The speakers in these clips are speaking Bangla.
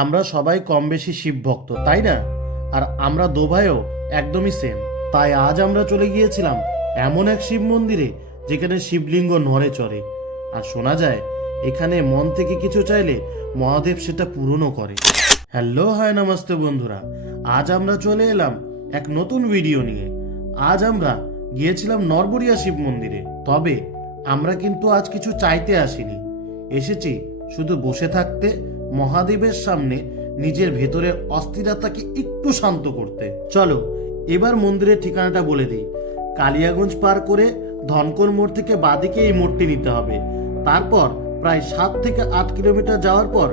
আমরা সবাই কম বেশি শিব ভক্ত তাই না? আর আমরা দো ভাইও একদমই সেম তাই আজ আমরা চলে গিয়েছিলাম এমন এক শিব মন্দিরে যেখানে শিবলিঙ্গ নড়ে চড়ে। আর শোনা যায়, এখানে মন থেকে কিছু চাইলে মহাদেব সেটা পূরণও করে। হ্যালো, হায় নমস্তে বন্ধুরা। আজ আমরা চলে এলাম এক নতুন ভিডিও নিয়ে। আজ আমরা গিয়েছিলাম নরবরিয়া শিব মন্দিরে। তবে আমরা কিন্তু আজ কিছু চাইতে আসিনি। এসেছি শুধু বসে থাকতে মহাদেবের সামনে নিজের ভেতরের অস্থিরতাকে একটু শান্ত করতে। চলো, এবার মন্দিরের ঠিকানাটা বলে দিই। কালিয়াগঞ্জ পার করে ধনকর মোড় থেকে বাদিকে এই মোড়টি নিতে হবে। তারপর প্রায় সাত থেকে আট কিলোমিটার যাওয়ার পর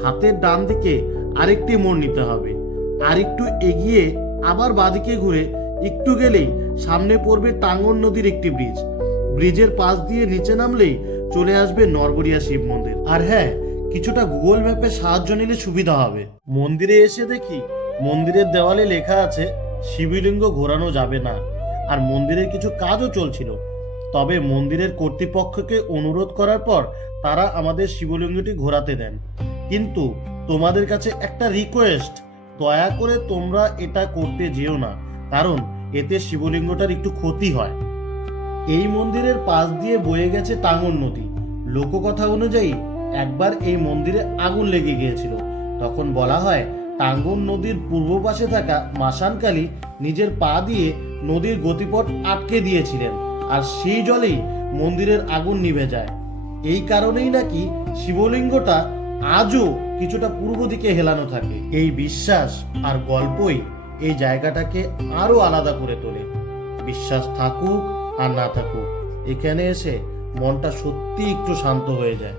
হাতের ডান দিকে আরেকটি মোড় নিতে হবে। আর একটু এগিয়ে আবার বাদিকে ঘুরে একটু গেলেই সামনে পড়বে টাঙ্গন নদীর একটি ব্রিজ। ব্রিজের পাশ দিয়ে নিচে নামলেই চলে আসবে নরবরিয়া শিব মন্দির। আর হ্যাঁ কিছুটা গুগল ম্যাপের সাহায্য নিলে সুবিধা হবে। মন্দিরে এসে দেখি মন্দিরের দেওয়ালে লেখা আছে, শিবলিঙ্গ ঘোরানো যাবে না। আর মন্দিরের কিছু কাজও চলছিল। তবে মন্দিরের কর্তৃপক্ষকে অনুরোধ করার পর তারা আমাদের শিবলিঙ্গটি ঘোরাতে দেন। কিন্তু তোমাদের কাছে একটা রিকোয়েস্ট দয়া করে তোমরা এটা করতে যেও না, কারণ এতে শিবলিঙ্গটার একটু ক্ষতি হয়। এই মন্দিরের পাশ দিয়ে বয়ে গেছে টাঙ্গন নদী। লোককথা অনুযায়ী একবার এই মন্দিরে আগুন লেগে গিয়েছিল। তখন বলা হয় টাঙ্গন নদীর পূর্ব পাশে থাকা মাসানকালী নিজের পা দিয়ে নদীর গতিপথ আটকে দিয়েছিলেন আর সেই জলেই মন্দিরের আগুন নিভে যায়। এই কারণেই নাকি শিবলিঙ্গটা আজও কিছুটা পূর্ব দিকে হেলানো থাকে। এই বিশ্বাস আর গল্পই এই জায়গাটাকে আরও আলাদা করে তোলে। বিশ্বাস থাকুক আর না থাকুক, এখানে এসে মনটা সত্যি একটু শান্ত হয়ে যায়।